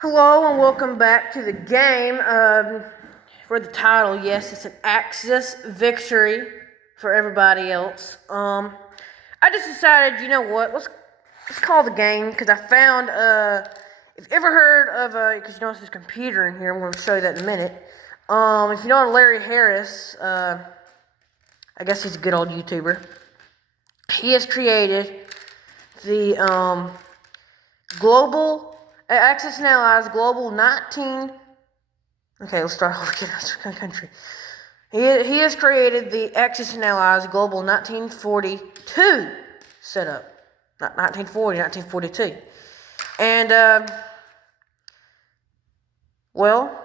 Hello and welcome back to the game. For the title, yes, it's an Axis victory for everybody else. I just decided, you know what? Let's call the game because I found. If you ever heard of because you notice there's a computer in here, I'm going to show you that in a minute. If you know Larry Harris, I guess he's a good old YouTuber. He has created the global. Axis and Allies Global 19. Okay, let's start over again. Country. He has created the Axis and Allies Global 1942 setup. Not 1940, 1942. And, well,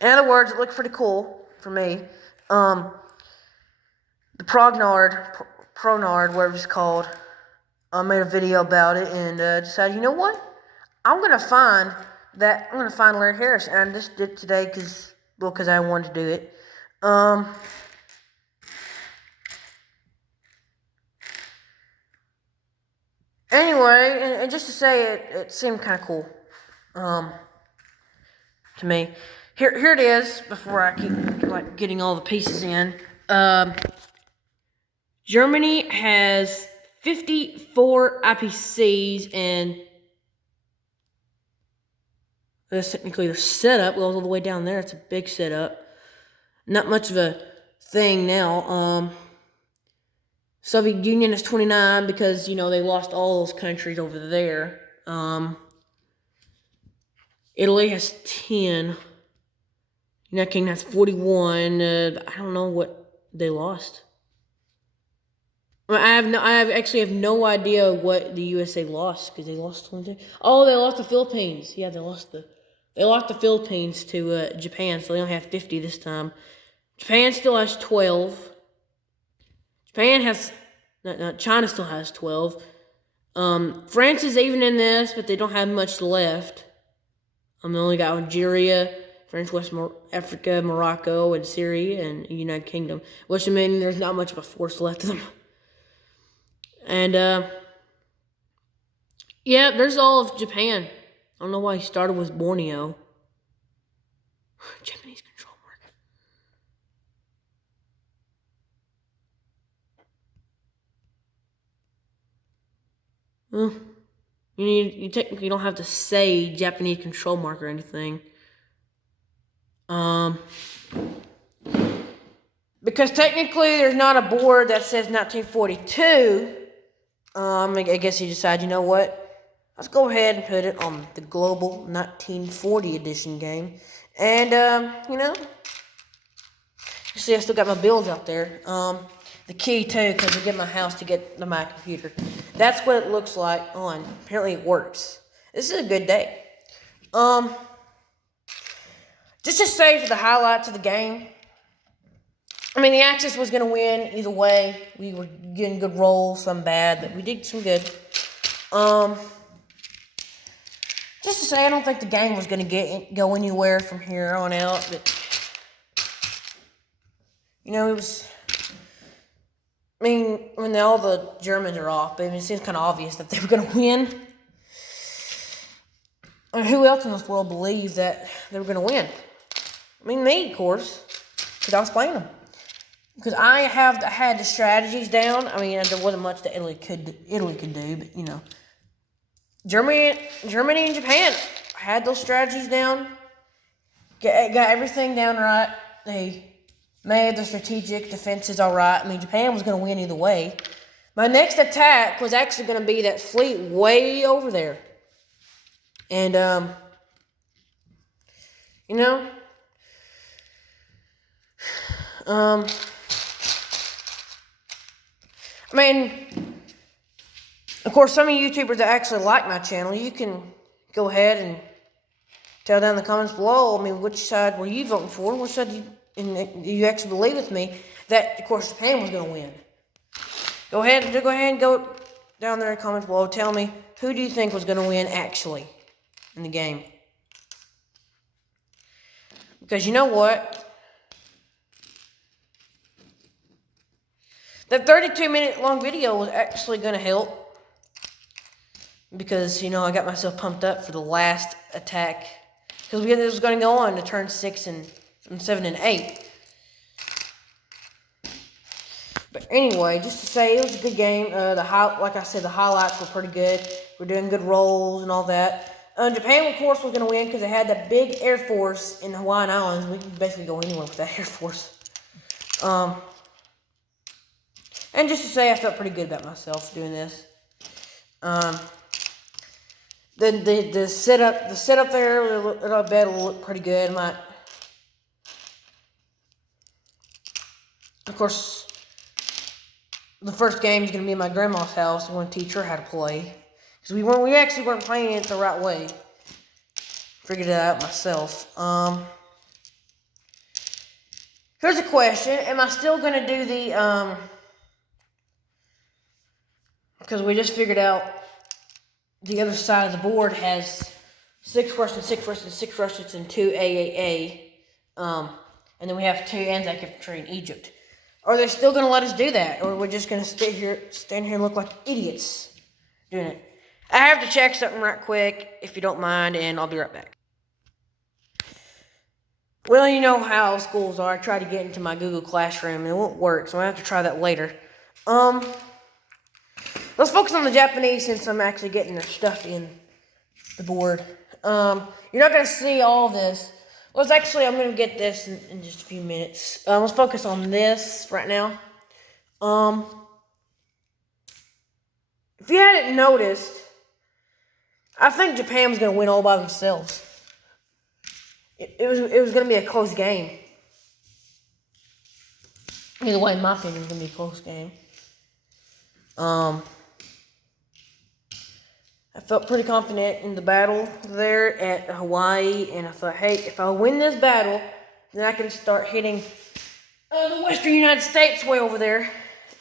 in other words, it looked pretty cool for me. The Pronard, whatever it's called, made a video about it and decided, you know what? I'm gonna find Larry Harris, and I just did it today because I wanted to do it. Anyway, and just to say it seemed kind of cool, to me. Here it is. Before I keep getting all the pieces in, Germany has 54 IPCs, and that's technically the setup. Goes all the way down there. It's a big setup. Not much of a thing now. Soviet Union is 29 because, you know, they lost all those countries over there. Italy has 10. United Kingdom has 41. I don't know what they lost. I actually have no idea what the USA lost because they lost 22. Oh, they lost the Philippines. Yeah, they lost the Philippines to Japan, so they only have 50 this time. Japan still has 12. China still has 12. France is even in this, but they don't have much left. They only got Algeria, French West Africa, Morocco, and Syria, and United Kingdom. Which, I mean, there's not much of a force left of them. And, yeah, there's all of Japan. I don't know why he started with Borneo. Japanese control mark. You technically don't have to say Japanese control mark or anything. Because technically there's not a board that says 1942. I guess you decide, you know what? Let's go ahead and put it on the Global 1940 edition game. And, you know, you see I still got my builds out there. The key, too, because I get my house to get to my computer. That's what it looks like on. Apparently it works. This is a good day. Just to say for the highlights of the game, I mean, the Axis was going to win either way. We were getting good rolls, some bad, but we did some good. Just to say, I don't think the game was going to go anywhere from here on out. But, you know, it was. I mean, when all the Germans are off, but I mean, it seems kind of obvious that they were going to win. I mean, who else in this world believed that they were going to win? I mean, me, of course, because I was playing them. Because I had the strategies down. I mean, there wasn't much that Italy could do, but you know, Germany and Japan had those strategies down. Got everything down right. They made the strategic defenses all right. I mean, Japan was going to win either way. My next attack was actually going to be that fleet way over there. And, you know, I mean, of course, some of you YouTubers that actually like my channel, you can go ahead and tell down in the comments below, I mean, which side were you voting for? Which side do you actually believe with me that, of course, Japan was going to win? Go ahead and go down there in the comments below. Tell me, who do you think was going to win actually in the game? Because you know what? That 32-minute long video was actually going to help. because, you know, I got myself pumped up for the last attack. Because this was going to go on to turn 6 and 7 and 8. But anyway, just to say, it was a good game. Like I said, the highlights were pretty good. We're doing good rolls and all that. Japan, of course, was going to win because they had that big Air Force in the Hawaiian Islands. We can basically go anywhere with that Air Force. And just to say, I felt pretty good about myself doing this. The setup there, I bet will look pretty good. Of course, the first game is going to be in my grandma's house. I'm going to teach her how to play. Because we actually weren't playing it the right way. Figured it out myself. Here's a question. Am I still going to do the, because we just figured out the other side of the board has 6 Russians, 6 Russians, 6 Russians, and 2 AAA. And then we have 2 Anzac infantry in Egypt. Are they still going to let us do that? Or are we just going to stand here and look like idiots doing it? I have to check something right quick, if you don't mind, and I'll be right back. Well, you know how schools are. I tried to get into my Google Classroom, and it won't work, so I have to try that later. Let's focus on the Japanese since I'm actually getting their stuff in the board. You're not going to see all this. Well, I'm going to get this in just a few minutes. Let's focus on this right now. If you hadn't noticed, I think Japan was going to win all by themselves. It was going to be a close game. Either way, in my opinion, it was going to be a close game. I felt pretty confident in the battle there at Hawaii, and I thought, hey, if I win this battle, then I can start hitting the western United States way over there,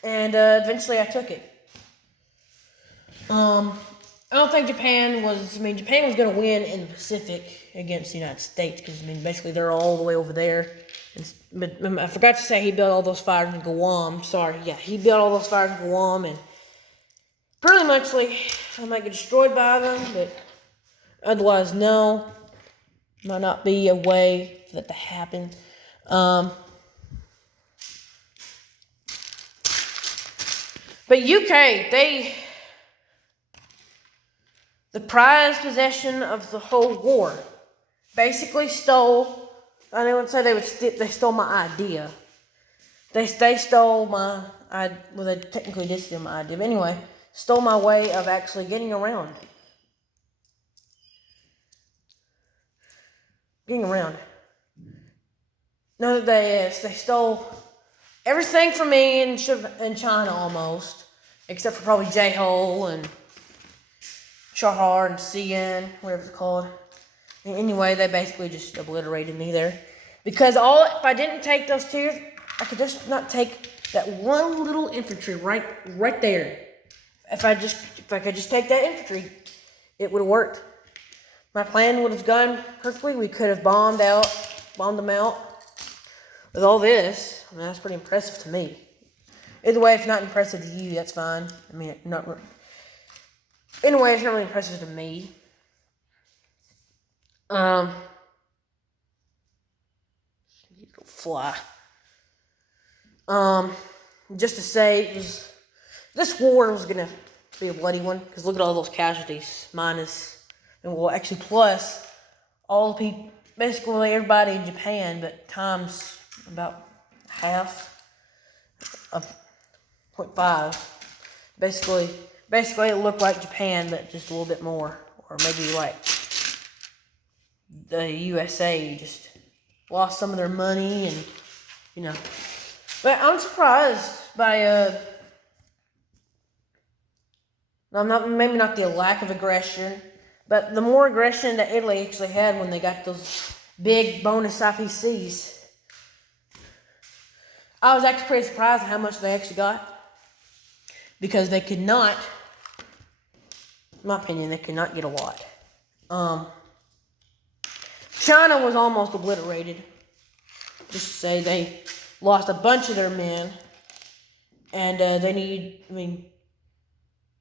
and eventually I took it. I don't think Japan was going to win in the Pacific against the United States, because, basically they're all the way over there. But I forgot to say he built all those fires in Guam. Sorry, yeah, he built all those fires in Guam, and pretty much, I might get destroyed by them, but otherwise, no. Might not be a way for that to happen. But UK, the prized possession of the whole war, basically stole. I wouldn't say they stole my idea. They stole my. Well, they technically did steal my idea, but anyway. Stole my way of actually getting around. No, they stole everything from me in China almost, except for probably J-Hole and Chahar and CN, whatever it's called. Anyway, they basically just obliterated me there. Because if I didn't take those 2, I could just not take that one little infantry right there. If I could just take that infantry, it would have worked. My plan would have gone perfectly. We could have bombed them out. With all this, that's pretty impressive to me. Either way, if it's not impressive to you, that's fine. Anyway, it's not really impressive to me. Fly. Just to say, this war was going to be a bloody one, because look at all those casualties, plus all the people, basically everybody in Japan, but times about half of 0.5. Basically it looked like Japan, but just a little bit more, or maybe like the USA just lost some of their money, and But I'm surprised by maybe not the lack of aggression, but the more aggression that Italy actually had when they got those big bonus IPCs. I was actually pretty surprised at how much they actually got, because they could not, in my opinion, they could not get a lot. China was almost obliterated. Just to say, they lost a bunch of their men, and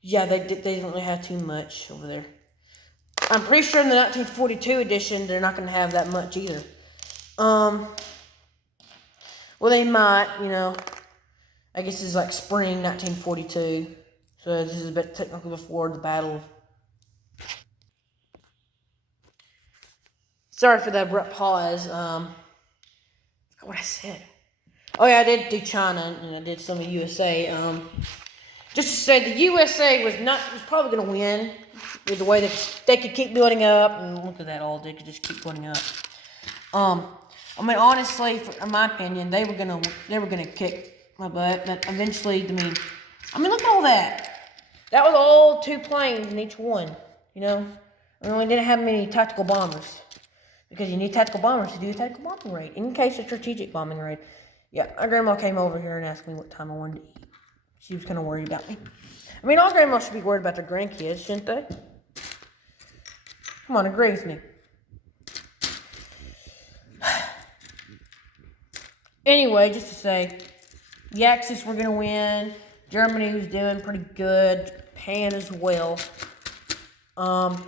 Yeah, they didn't really have too much over there. I'm pretty sure in the 1942 edition, they're not going to have that much either. Well, they might, you know. I guess it's like spring 1942. So this is a bit technically before the battle. Sorry for that abrupt pause. What I said. Oh yeah, I did do China, and I did some of USA. Just to say, the USA was probably going to win with the way that they could keep building up, and look at that, all they could just keep building up. I mean, honestly, in my opinion, they were gonna kick my butt, but eventually, I mean, look at all that. That was all 2 planes in each one. You know, I mean, we didn't have many tactical bombers because you need tactical bombers to do a tactical bombing raid in case of strategic bombing raid. Yeah, my grandma came over here and asked me what time I wanted to eat. She was kind of worried about me. I mean, all grandmas should be worried about their grandkids, shouldn't they? Come on, agree with me. Anyway, just to say, the Axis were going to win. Germany was doing pretty good. Japan as well. But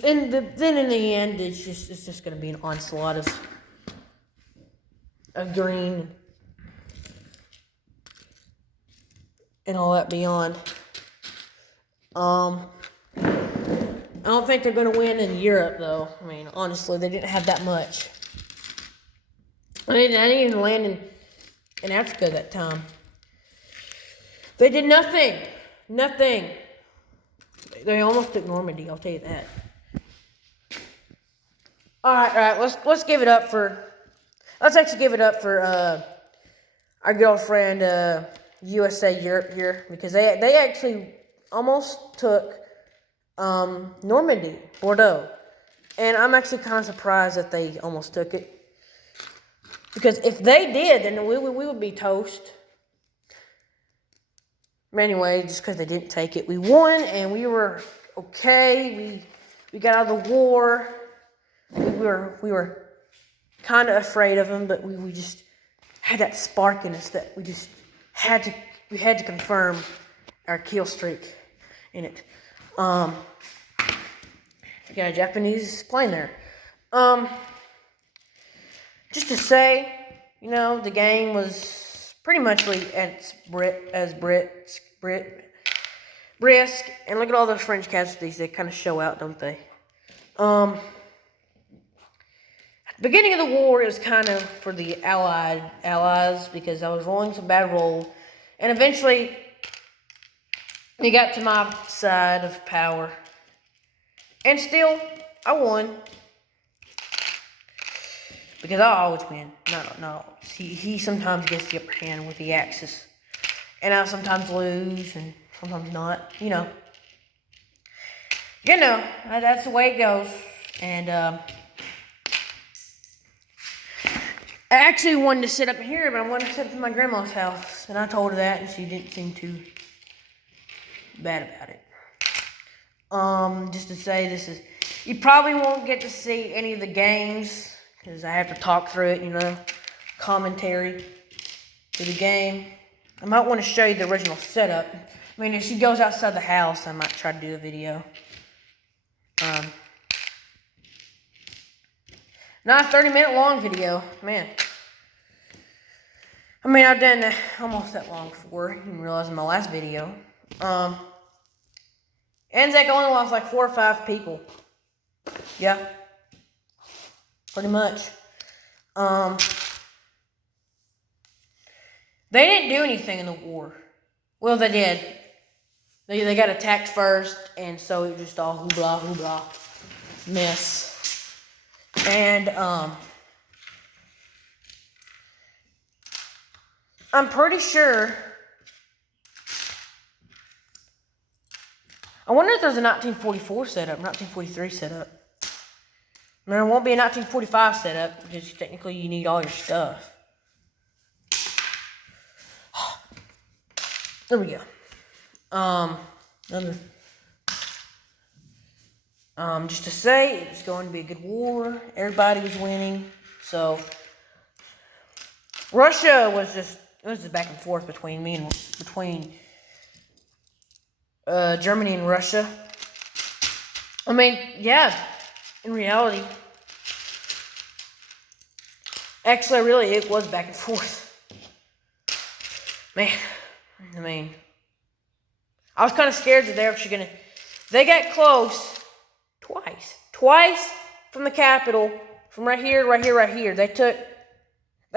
then in the end, it's just going to be an onslaught of green and all that beyond. I don't think they're going to win in Europe, though. I mean, honestly, they didn't have that much. I didn't even land in Africa that time. They did nothing. Nothing. They almost took Normandy, I'll tell you that. Alright, let's give it up for... Let's actually give it up for our girlfriend USA Europe here, because they actually almost took Normandy, Bordeaux. And I'm actually kind of surprised that they almost took it. Because if they did, then we would be toast. Anyway, just because they didn't take it, we won, and we were okay. We got out of the war. We were kind of afraid of them, but we just had that spark in us that we just had to confirm our kill streak in it. We got a Japanese plane there. Just to say, you know, the game was pretty much as brisk, and look at all those French casualties. They kind of show out, don't they? At the beginning of the war, it was kind of for the allies because I was rolling some bad roll, and eventually, we got to my side of power, and still, I won. Because I always win. Not always. He sometimes gets the upper hand with the Axis. And I sometimes lose and sometimes not. You know, that's the way it goes. And I actually wanted to sit up here, but I wanted to sit up in my grandma's house. And I told her that, and she didn't seem too bad about it. Just to say, you probably won't get to see any of the games, because I have to talk through it, you know, commentary to the game. I might want to show you the original setup. I mean, if she goes outside the house, I might try to do a video. Not a 30-minute long video, man. I mean, I've done almost that long before, you didn't realize in my last video. Anzac only lost like 4 or 5 people. Yeah. Pretty much. They didn't do anything in the war. Well, they did. They got attacked first, and so it was just all hoopla mess. And I'm pretty sure. I wonder if there's a 1944 setup, 1943 setup. I mean, there won't be a 1945 setup, because technically you need all your stuff. There we go. Just to say, it's going to be a good war. Everybody was winning. So, Russia was just back and forth between Germany and Russia. I mean, yeah, in reality. Actually, really, it was back and forth. Man, I mean, I was kind of scared that they were actually they got close twice from the capital, from right here, right here, right here. They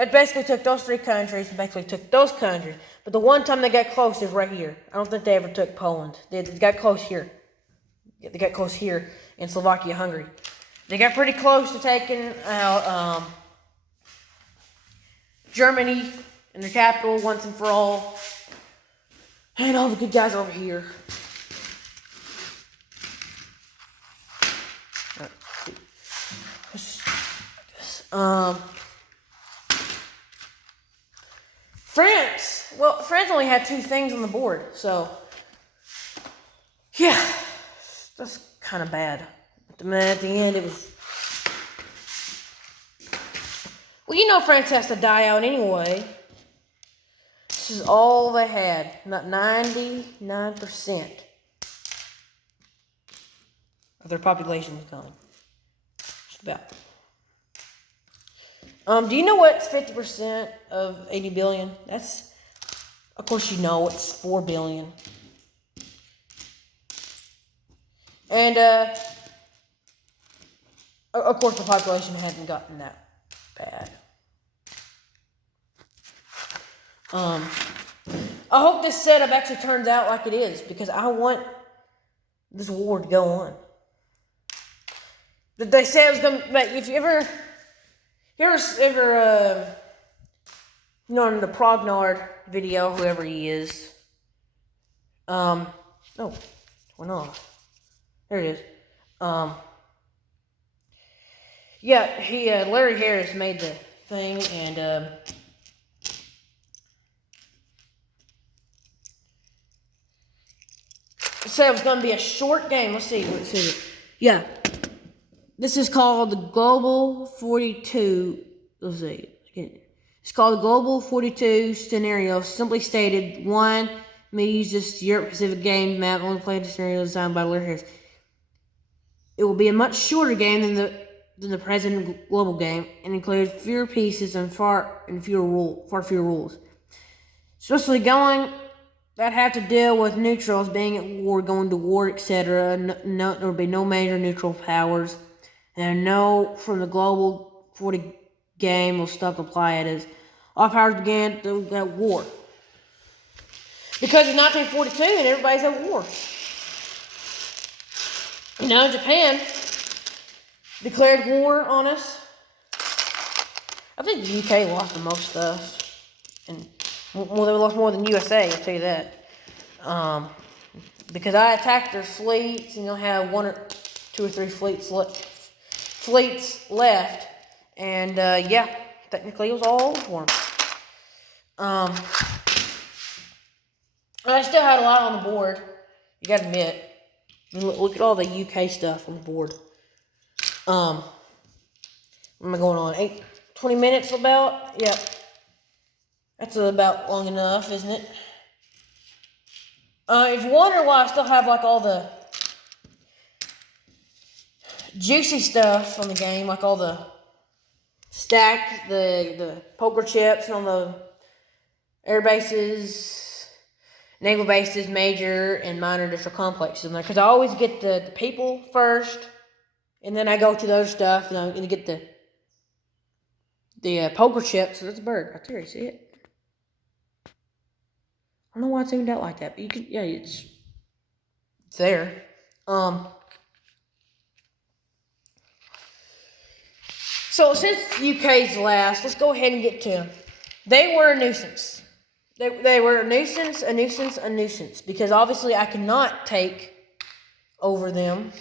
basically took those three countries and basically took those countries. But the one time they got close is right here. I don't think they ever took Poland. They got close here. They got close here in Slovakia, Hungary. They got pretty close to taking out Germany and their capital once and for all. And all the good guys over here. France. Well, France only had 2 things on the board, so yeah, that's kind of bad. At the end, it was. Well, you know, France has to die out anyway. This is all they had. Not 99% of their population was gone. Just about. Do you know what's 50% of 80 billion? That's, of course you know, it's 4 billion. And, of course the population hasn't gotten that bad. I hope this setup actually turns out like it is, because I want this war to go on. They said it was gonna, like, if you ever, in the Prognard video, whoever he is, oh, went off. There it is. Yeah, Larry Harris made the thing, and, said it was going to be a short game. Let's see. Yeah. This is called the Global 42. Let's see. It's called the Global 42 scenario. Simply stated, 1, may use this Europe Pacific game map only played the scenario designed by Larry Harris. It will be a much shorter game than the present global game, and includes fewer pieces and far fewer rules. Especially that have to deal with neutrals being at war, going to war, etc. No, there will be no major neutral powers. And no from the Global 40 game will stuck apply it as all powers began at war. Because it's 1942 and everybody's at war. Now Japan declared war on us. I think the UK lost the most stuff. And well, they lost more than USA, I'll tell you that. Because I attacked their fleets, and they'll have 1 or 2 or 3 fleets left. And, yeah, technically it was all for them. I still had a lot on the board, you gotta admit. Look at all the UK stuff on the board. What am I going on? 20 minutes about? Yep. That's about long enough, isn't it? If you wonder why I still have like all the juicy stuff on the game, like all the the poker chips on the air bases, naval bases, major and minor industrial complexes in there, because I always get the people first, and then I go to those stuff, and I'm gonna get the poker chips. So that's a bird right there. You see it? I don't know why it's zoomed out like that, but you can, yeah, it's there. So since UK's last, let's go ahead and get to them. They were a nuisance. They were a nuisance, because obviously I cannot take over them.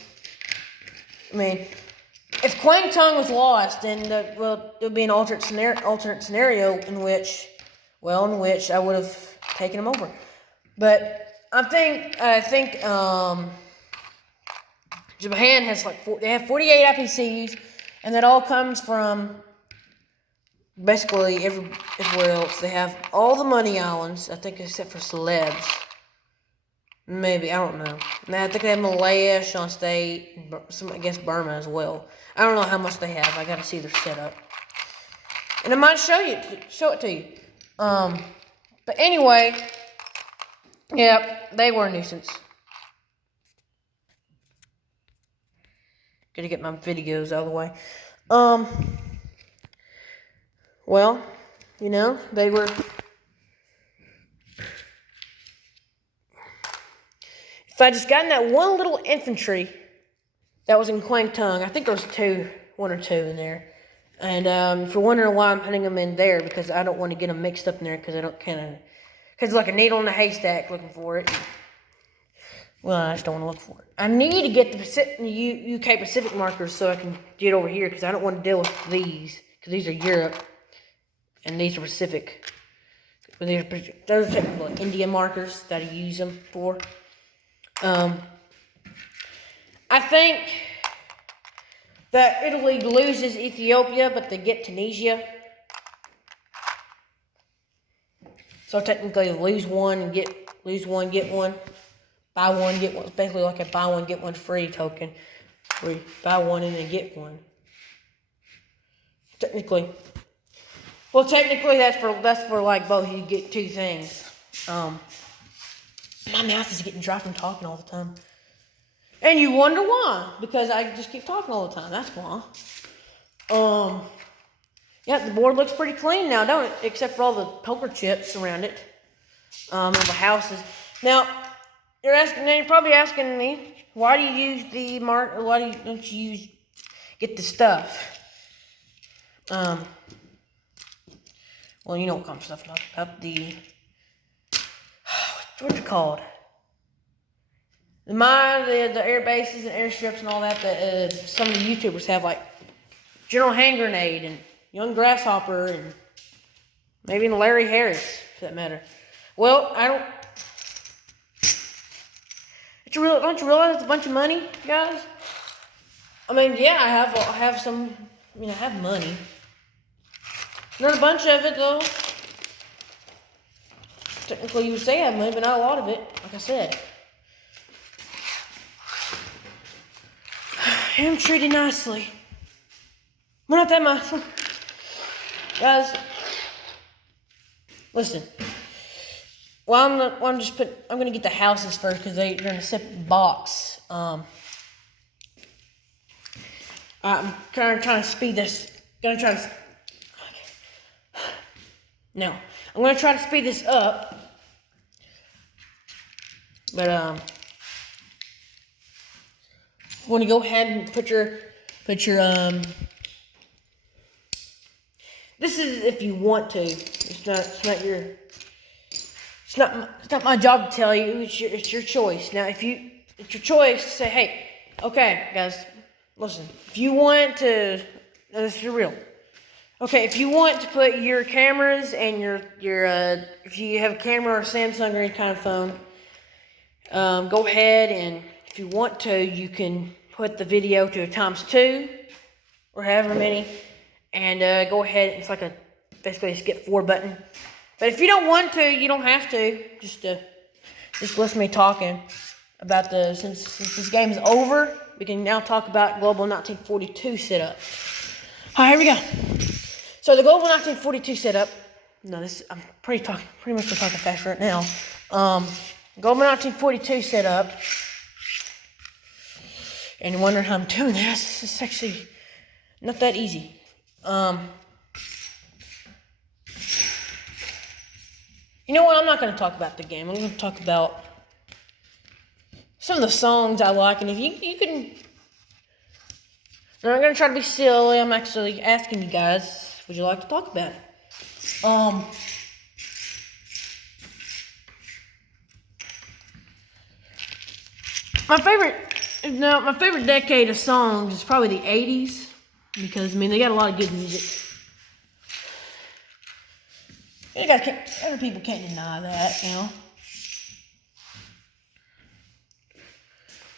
I mean, if Kwangtung was lost, then it would be an alternate scenario in which I would have taken them over. But I think Japan has they have 48 IPCs, and that all comes from basically everywhere else. They have all the money islands, I think, except for Celebes. Maybe, I don't know. Now, I think they have Malaya, Sean State, some, I guess Burma as well. I don't know how much they have. I gotta see their setup. And I might show it to you. But anyway, yeah, they were a nuisance. Gotta get my videos out of the way. Well, you know, they were. If I just gotten that one little infantry that was in Kwang Tung, I think there was one or two in there. And if you're wondering why I'm putting them in there, because I don't want to get them mixed up in there, because because it's like a needle in a haystack looking for it. Well, I just don't want to look for it. I need to get the UK Pacific markers so I can get over here, because I don't want to deal with these, because these are Europe, and these are Pacific. But those are technically like India markers that I use them for. I think that Italy loses Ethiopia, but they get Tunisia. So technically, lose one, get one. Buy one, get one. It's basically like a buy one, get one free token. Where you buy one and then get one. Technically. Well, technically, that's for like both. You get two things. My mouth is getting dry from talking all the time. And you wonder why. Because I just keep talking all the time. That's why. Yeah, the board looks pretty clean now, don't it? Except for all the poker chips around it. And the houses. Now, you're probably asking me, why do you use the mark, why don't you get the stuff? Well, you know what kind of stuff I'm talking about. What's it called? The air bases and airstrips and all that some of the YouTubers have, like General Hand Grenade and Young Grasshopper and maybe even Larry Harris, for that matter. Well, don't you realize it's a bunch of money, guys? I mean, yeah, I have some, I have money. Not a bunch of it, though. Technically, you would say I have money, but not a lot of it, like I said. I am treated nicely. Well, not that much. Guys, listen. I'm gonna get the houses first because they're in a separate box. I'm kind of trying to speed this. Now, I'm gonna try to speed this up, but you want to go ahead and put your this is if you want to. It's not my job to tell you. It's your choice. Now, it's your choice to say, hey, okay, guys, listen. If you want to, this is real. Okay, if you want to put your cameras and your if you have a camera or Samsung or any kind of phone, go ahead, and if you want to, you can put the video to ×2 or however many, and go ahead. It's like basically a skip forward button. But if you don't want to, you don't have to. Just listen to me talking about since this game is over, we can now talk about Global 1942 setup. All right, here we go. So the Global 1942 setup. No, I'm pretty much talking fast right now. Global 1942 setup. And you're wondering how I'm doing this. It's actually not that easy. You know what? I'm not going to talk about the game. I'm going to talk about some of the songs I like. And if you can... I'm not going to try to be silly. I'm actually asking you guys, would you like to talk about it? My favorite decade of songs is probably the 80s. Because, they got a lot of good music. Other people can't deny that,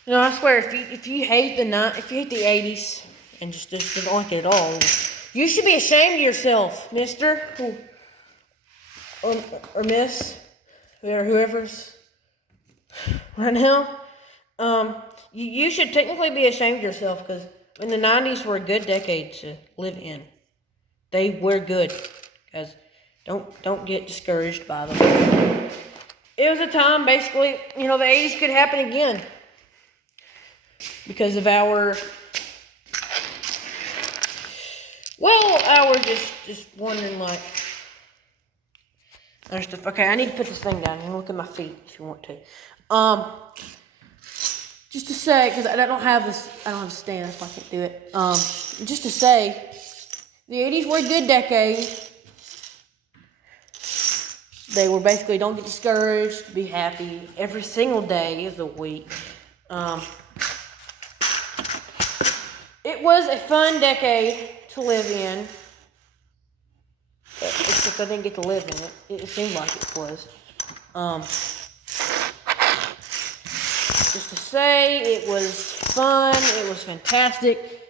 I swear, if you hate the 80s and just don't like it at all, you should be ashamed of yourself, mister, or miss, or whoever's. right now. You should technically be ashamed of yourself because in the 90s were a good decade to live in. They were good, guys. Don't get discouraged by them. It was a time, basically, the 80s could happen again because of our just wondering, like, other stuff. Okay, I need to put this thing down and look at my feet if you want to. Just to say, because I don't have a stand, so I can't do it. Just to say, the 80s were a good decade. They were basically, don't get discouraged, be happy every single day of the week. It was a fun decade to live in. Except I didn't get to live in it. It seemed like it was. Just to say, it was fun. It was fantastic.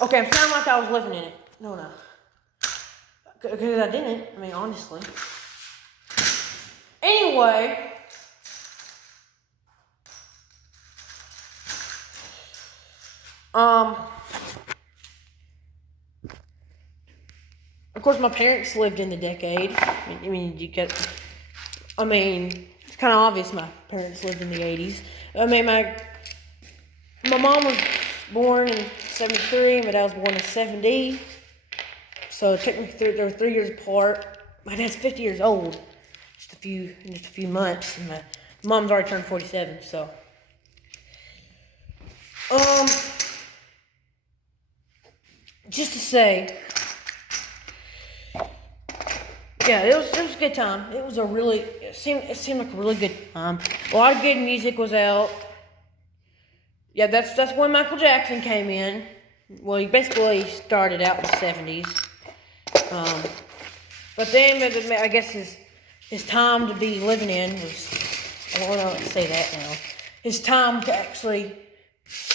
Okay, I'm sounding like I was living in it. No. Because I didn't. I mean, honestly. Anyway. Of course, my parents lived in the decade. I mean, it's kind of obvious my parents lived in the 80s. I mean, my mom was born in 73, my dad was born in 70. So technically, they're 3 years apart. My dad's 50 years old, just a few months, and my mom's already turned 47. So, just to say, yeah, it was a good time. It seemed like a really good time. A lot of good music was out. Yeah, that's when Michael Jackson came in. Well, he basically started out in the 70s. But then, I guess his time to be living in was, I don't know how to say that now. His time to actually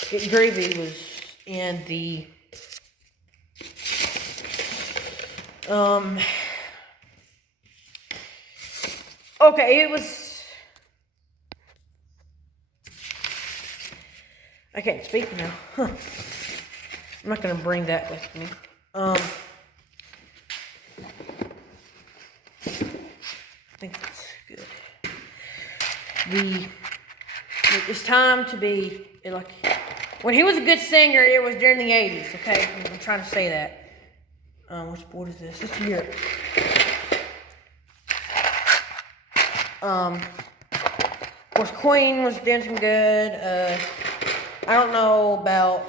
get groovy was in the, okay, it was, I can't speak now. I'm not going to bring that with me. I think that's good. It's time to be, like, when he was a good singer, it was during the 80s, okay? I'm trying to say that. Which board is this? It's Europe. Of course, Queen was dancing good. I don't know about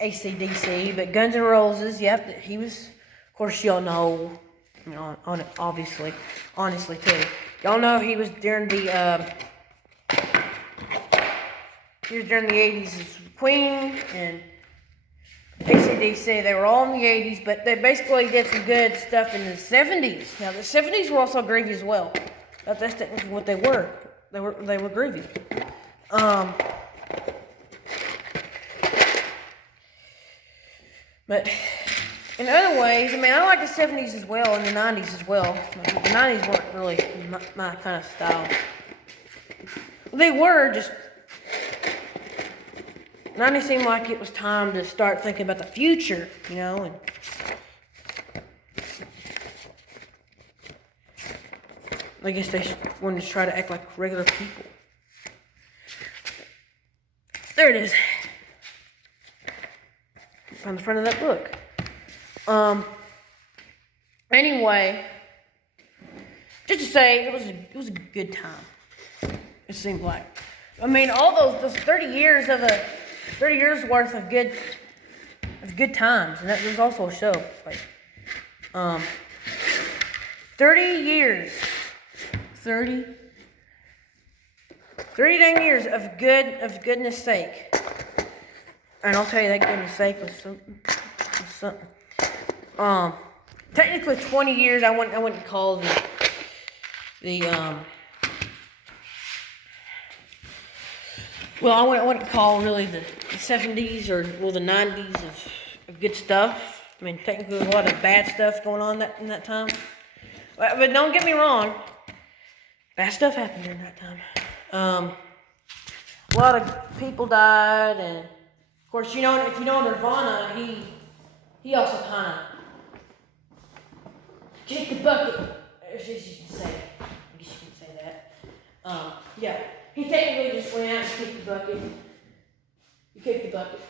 AC/DC, but Guns N' Roses, yep, he was, of course, y'all know, honestly too. Y'all know he was during the 80s as Queen and AC/DC. They were all in the 80s, but they basically did some good stuff in the 70s. Now, the 70s were also groovy as well. That's technically what they were. They were groovy. But in other ways, I like the 70s as well and the 90s as well. The 90s weren't really my kind of style. Well, they were, just 90s seemed like it was time to start thinking about the future, and I guess they wanted to try to act like regular people. There it is. On the front of that book. Anyway, just to say, it was a good time. It seemed like. All those 30 years worth of good times, and there's also a show. Like, 30 years. 30 dang years of goodness sake. And I'll tell you, that goodness sake was something. Technically 20 years, I wouldn't call I wouldn't call really the 70s or the 90s of good stuff. Technically there's a lot of bad stuff going on in that time. But don't get me wrong, bad stuff happened during that time. A lot of people died, and of course, you know, if you know Nirvana, he also kind of kicked the bucket. I guess you can say that. I guess you can say that. Yeah, he technically just went out and kicked the bucket. He kicked the bucket.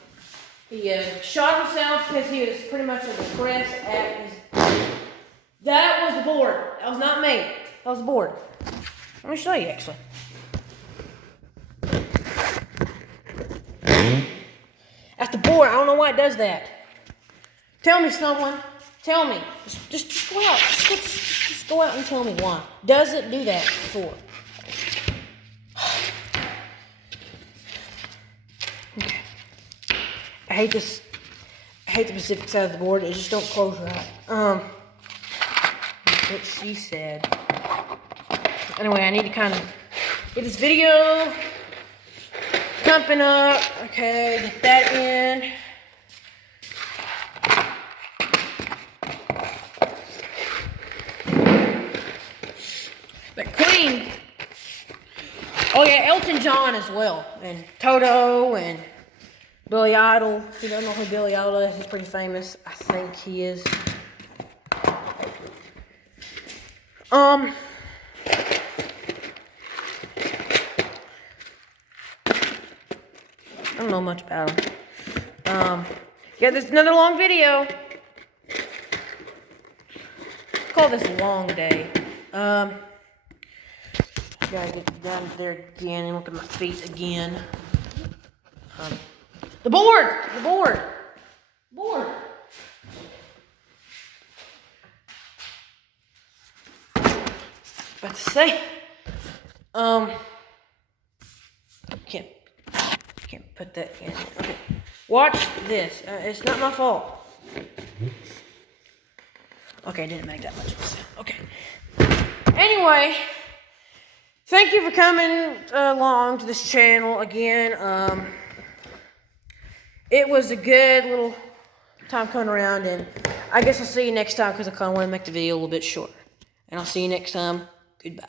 He shot himself because he was pretty much depressed at his. That was the board. That was not me. That was the board. Let me show you, actually. That's the board. I don't know why it does that. Tell me, someone. Tell me. Just go out. Just go out and tell me why. Does it do that before? Okay. I hate this. I hate the Pacific side of the board. It just don't close right. What she said. Anyway, I need to kind of get this video pumping up. Okay, get that in. But Queen. Oh yeah, Elton John as well, and Toto and Billy Idol. If you don't know who Billy Idol is, he's pretty famous. I think he is. I don't know much about him. Yeah, there's another long video. Call this a long day. Gotta get down there again and look at my feet again. The board! About to say, can't put that in. Okay, watch this. It's not my fault. Okay, didn't make that much of a sound. Okay. Anyway, thank you for coming along to this channel again. It was a good little time coming around, and I guess I'll see you next time because I kind of want to make the video a little bit shorter. And I'll see you next time. Goodbye.